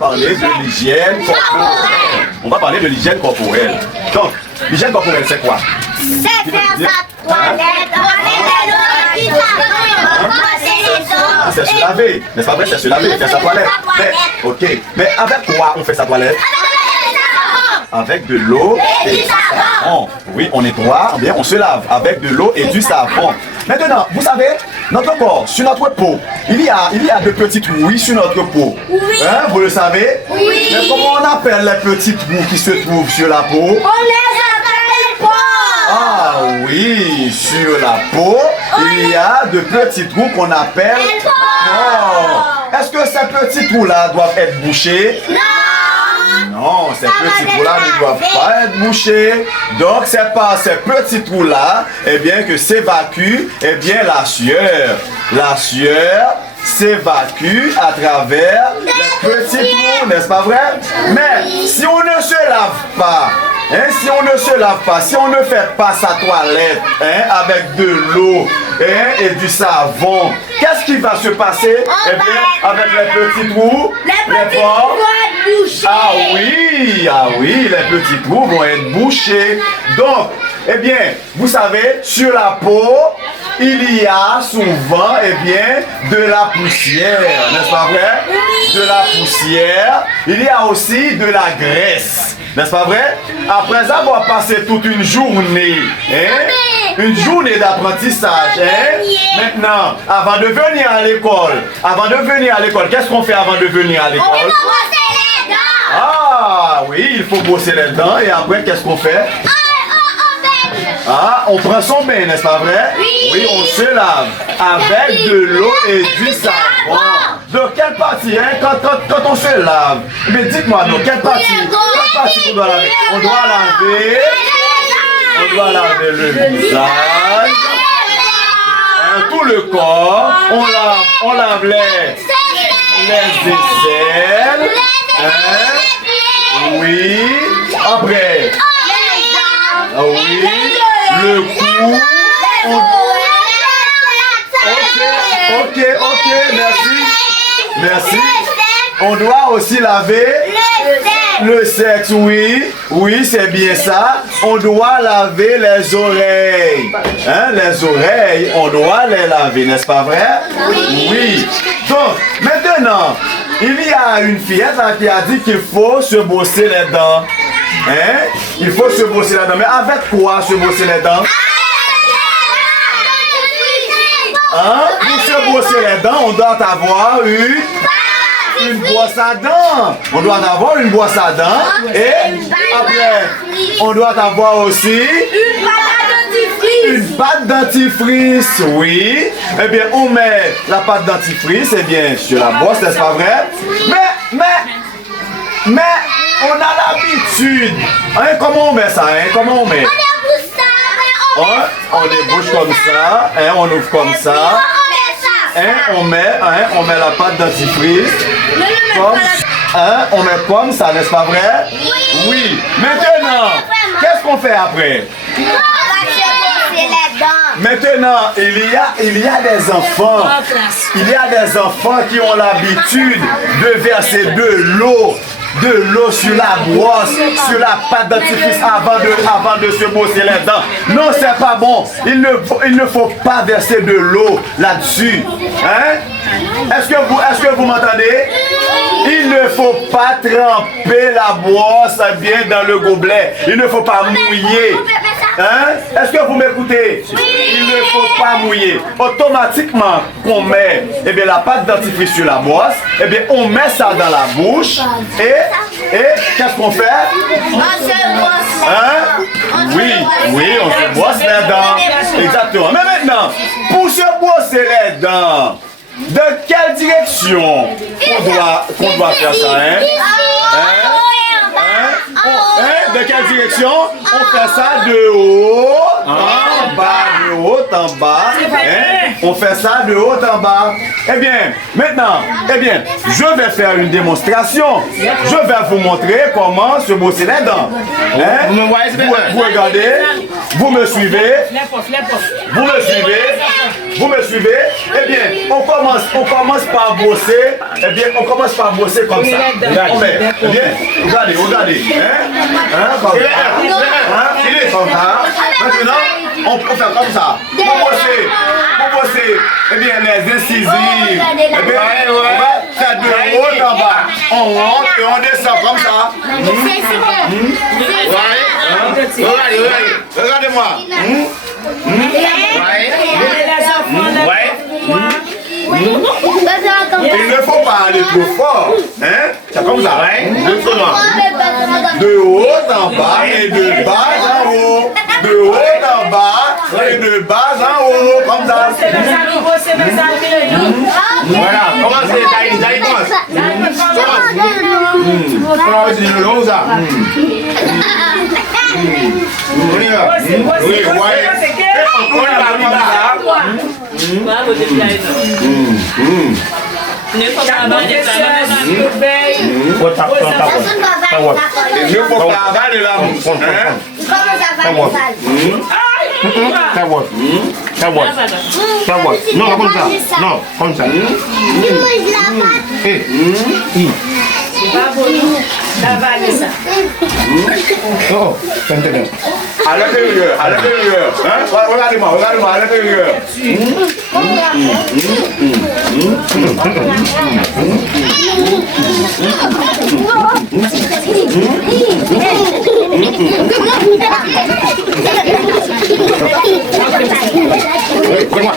parler de l'hygiène corporelle. On va parler de l'hygiène corporelle. Donc, l'hygiène corporelle, c'est quoi? C'est faire sa toilette, c'est se laver, n'est-ce pas vrai? C'est se laver, faire sa toilette. Mais, ok, mais avec quoi on fait sa toilette? Avec de l'eau et du savon. Oui, on nettoie, bien, on se lave avec de l'eau et du savon. Maintenant, vous savez, notre corps, sur notre peau, il y a de petites rouilles sur notre peau. Oui. Hein, vous le savez? Oui. Mais comment on appelle les petites roues qui se trouvent sur la peau? On les appelle pores. Ah oui, sur la peau, il y a de petites roues qu'on appelle pores. Est-ce que ces petites roues-là doivent être bouchées? Non, ces petits trous-là ne doivent pas être bouchés. Donc, c'est par ces petits trous-là, eh bien, que s'évacue, eh bien, la sueur. La sueur s'évacue à travers les petits trous, n'est-ce pas vrai? Mais, si on ne se lave pas, hein, si on ne se lave pas, si on ne fait pas sa toilette, hein, avec de l'eau, hein, et du savon, qu'est-ce qui va se passer, eh bien, avec les petits trous, les pores? Ah oui, les petits trous vont être bouchés. Donc, eh bien, vous savez, sur la peau, il y a souvent, eh bien, de la poussière, n'est-ce pas vrai? De la poussière. Il y a aussi de la graisse, n'est-ce pas vrai? Après avoir passé toute une journée, hein? Une journée d'apprentissage, hein? Maintenant, avant de venir à l'école, qu'est-ce qu'on fait avant de venir à l'école? Ah oui, il faut brosser les dents et après qu'est-ce qu'on fait? Ah, on prend son bain, n'est-ce pas vrai? Oui, on se lave avec de l'eau et du savon. Donc quelle partie, hein, quand on se lave? Mais dites-moi donc, quelle partie qu'on doit laver? On doit laver le visage, hein, tout le corps, on lave les aisselles, hein? Oui, après, ah oui, le cou, ok, merci. On doit aussi laver le sexe, oui, c'est bien ça. On doit laver les oreilles, hein, les oreilles, on doit les laver, n'est-ce pas vrai? Oui. Donc, maintenant, il y a une fillette là qui a dit qu'il faut se brosser les dents. Hein? Il faut se brosser les dents. Mais avec quoi se brosser les dents? Hein? Pour se brosser les dents, on doit avoir une brosse à dents. On doit avoir une brosse à dents. Et après, on doit avoir aussi une pâte dentifrice, oui. Eh bien, on met la pâte dentifrice, eh bien, sur la brosse, n'est-ce pas vrai? Mais, on a l'habitude. Hein, comment on met ça? Hein? Comment on met? On débouche comme ça. Hein, on ouvre comme ça. Hein, on met la pâte dentifrice. On met comme ça, n'est-ce pas vrai? Oui. Maintenant, qu'est-ce qu'on fait après? Maintenant, il y a des enfants. Il y a des enfants qui ont l'habitude de verser de l'eau sur la brosse, sur la pâte dentifrice avant de se brosser les dents. Non, c'est pas bon. Il ne faut pas verser de l'eau là-dessus. Hein? Est-ce que vous m'entendez? Il ne faut pas tremper la brosse bien dans le gobelet. Il ne faut pas mouiller. Hein? Est-ce que vous m'écoutez? Il ne faut pas mouiller. Automatiquement qu'on met la pâte dentifrice sur la brosse, on met ça dans la bouche et qu'est-ce qu'on fait? Hein? Oui, on se brosse les dents. Exactement. Mais maintenant, pour se brosser les dents, de quelle direction qu'on doit faire ça? De quelle direction? On fait ça de haut en bas, de haut en bas. On fait ça de haut en bas. Maintenant, je vais faire une démonstration. Je vais vous montrer comment se brosser les dents. Vous regardez, vous me suivez. Vous me suivez. Vous me suivez? Eh bien, on commence par brosser. Eh bien, on commence par brosser comme ça. On met. Eh bien, regardez. Comme ça. Il est comme ça. Maintenant, on peut faire comme ça. Pour brosser, eh bien, les incisives. Eh bien, on va faire de haut en bas. On rentre et on descend comme ça. Regardez-moi. Il ne faut pas aller trop fort. Hein? C'est comme ça. De haut en bas et de bas en haut. De haut en bas et de bas en haut. Comme ça. Voilà. Commencez. D'ailleurs, commence. Comme ça. On y va. Oui, voyez. On y va comme ça. Il ne faut pas avaler la mousse. Non, comme ça. Non, comme ça. Oh, à l'intérieur. Hein? Regardez-moi, à l'intérieur.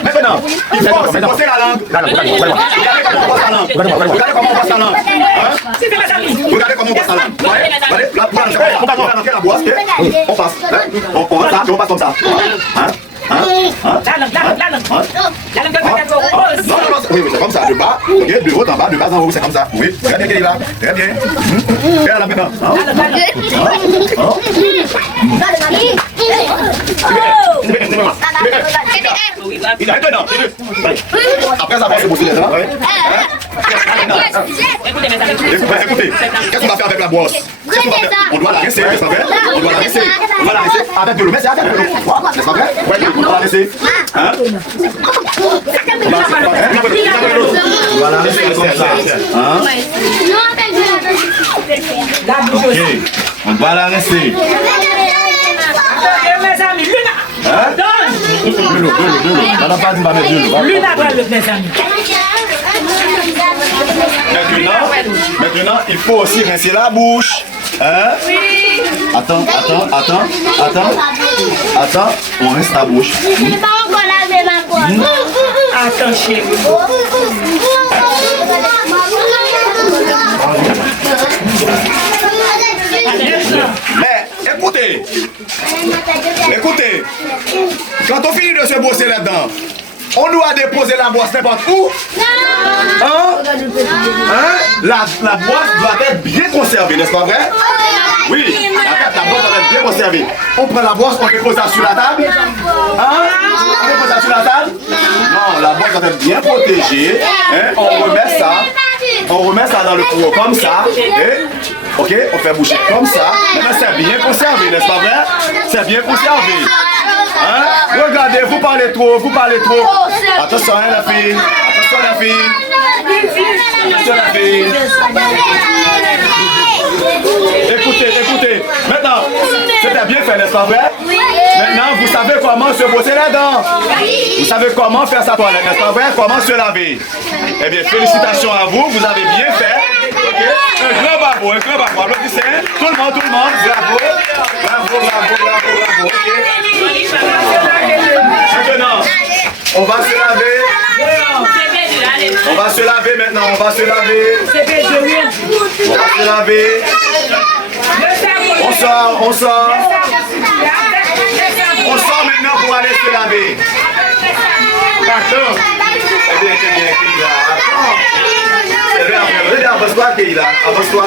Maintenant, il faut brosser la langue. Regardez comment on passe la langue. Regardez comment on passe la langue. On passe la boisse. On passe. On passe comme ça. La langue oui, c'est comme ça, de bas, ok, de haut en bas, de bas en haut, c'est comme ça. Oui, regardez qu'elle est là, très bien. Regarde là maintenant. Il a dedans. Après ça va se bosser les dents. Écoutez, qu'est-ce qu'on va faire avec la brosse? On doit la rincer, n'est-ce pas vrai? On doit la rincer avec de l'eau, mais c'est avec de l'eau, n'est-ce pas vrai? Oui, on doit la rincer. On va la rincer comme ça. Ok, on va la rincer. On n'a pas dit de mettre de l'eau. Maintenant, il faut aussi rincer la bouche. Hein? Oui. Attends. On rince la bouche. Je n'ai pas encore lavé ma brosse. Attends, chérie. Mais écoutez, quand on finit de se brosser les dents, on doit déposer la brosse n'importe où. La brosse doit être bien conservée, n'est-ce pas vrai? Oui, la brosse doit être bien conservée. On prend la brosse, on dépose ça sur la table. On dépose ça sur la table. Non, la brosse doit être bien protégée. On remet ça dans le four comme ça. Ok, on fait boucher comme ça. Maintenant, c'est bien conservé, n'est-ce pas vrai? C'est bien conservé. Regardez, vous parlez trop. Attention, la fille. Écoutez. Maintenant, c'était bien fait, n'est-ce pas vrai? Maintenant, vous savez comment se brosser les dents. Vous savez comment faire sa toilette, n'est-ce pas vrai? Comment se laver. Eh bien, félicitations à vous, vous avez bien fait. Okay. Un grand bravo. Applaudissez. Tout le monde. Bravo. Okay. Maintenant, on va se laver. On va se laver maintenant. On va se laver. On sort. On sort maintenant pour aller se laver. D'accord. Eh bien, Attends. Avance-toi, Keïla. Avance-toi.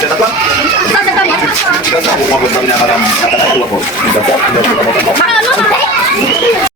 C'est à toi? C'est à toi.